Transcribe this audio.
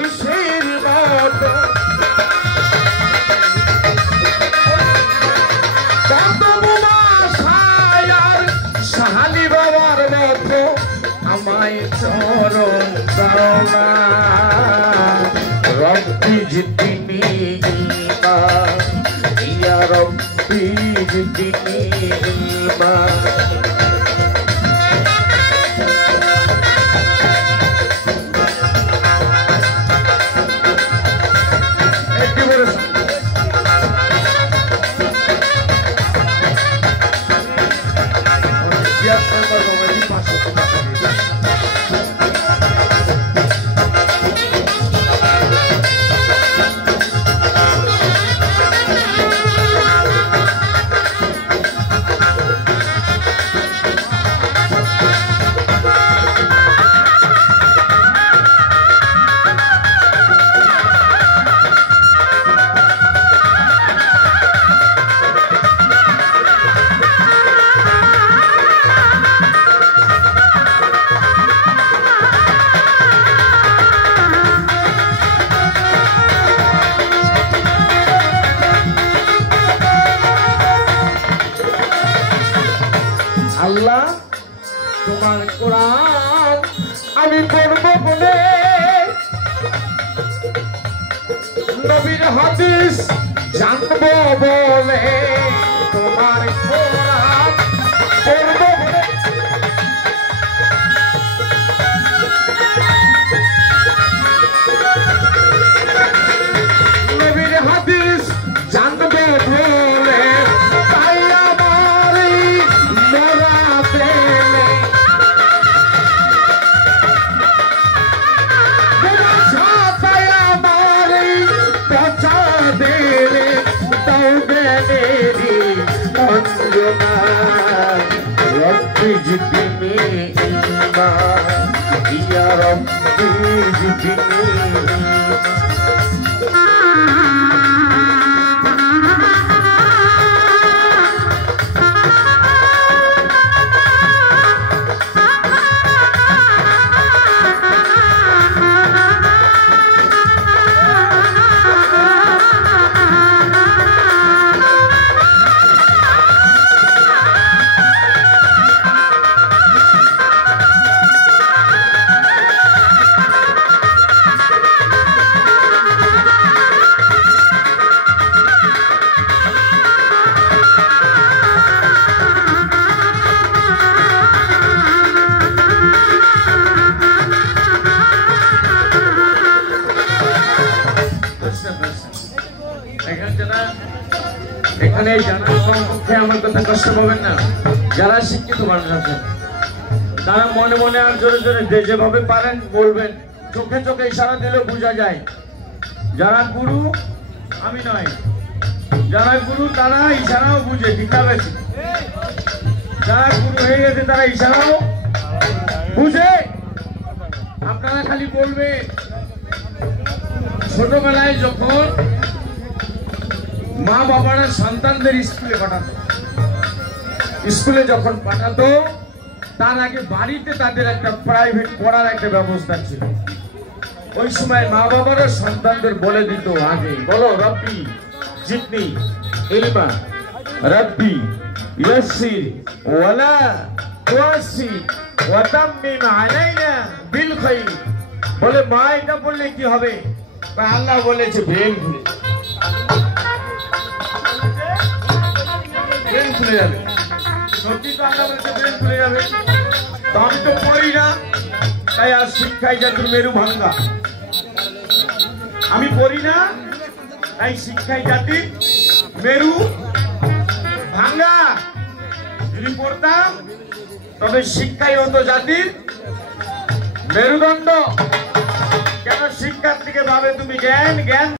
ঋষির মত সাহালি বাবার মতো আমায় চরণ করোনা রব্বি জিতনি ইলমা ইয়া রব্বি জিতনি ইলমা। আল্লাহ তোমার কোরআন আমি পড়ব বলে নবীর হাদিস জানব বলে তোমার কোরআন পড়ব বলে নবীর হাদিস জানব বলে रब्बी जितनी इल्मा या रब्बी जितनी এখানে জানার পক্ষে আমার কথা কষ্ট পাবেন না। যারা শিক্ষিত মানুষ আছেন তারা মনে মনে আর জোরে জোরে যেভাবে পারেন বলবেন, চোখে চোখে ইশারা দিলে বোঝা যায়। যারা গুরু আমি নয়, যারা গুরু তারা ইশারাও বুঝে, ঠিক আছে? যারা গুরু হয়ে গেছে তারা ইশারাও বুঝে। আপনারা খালি বলবেন, ছোটবেলায় যখন মা বাবারা সন্তানদের স্কুলে পাঠাতো, স্কুলে যখন পাঠাতো তার আগে বাড়িতে তাদের একটা প্রাইভেট পড়ার একটা ব্যবস্থা ছিল। ওই সময় মা বাবারা সন্তানদের বলে দিত আগে, বলো রব্বি জিতনি ইলমা রব্বি ইয়াসসির ওয়ালা তুয়াসসির ওয়া তাম্মিম আলাইনা বিল খাইর। বলে মা এটা বললে কি হবে? আল্লাহ বলেছে ব্রেন খুলে খুলে যাবে। সত্যি তো আল্লাহ বলছে ব্রেন খুলে যাবে। তো আমি তো পড়ি না, তাই আর শিক্ষায় জাতির মেরু ভাঙ্গা। আমি পড়ি না, তাই শিক্ষায় জাতির মেরু ভাঙ্গা। যদি পড়তাম তবে শিক্ষাই হতো জাতির মেরুদণ্ড। কেন শিক্ষার থেকে ভাবে তুমি জ্ঞান জ্ঞান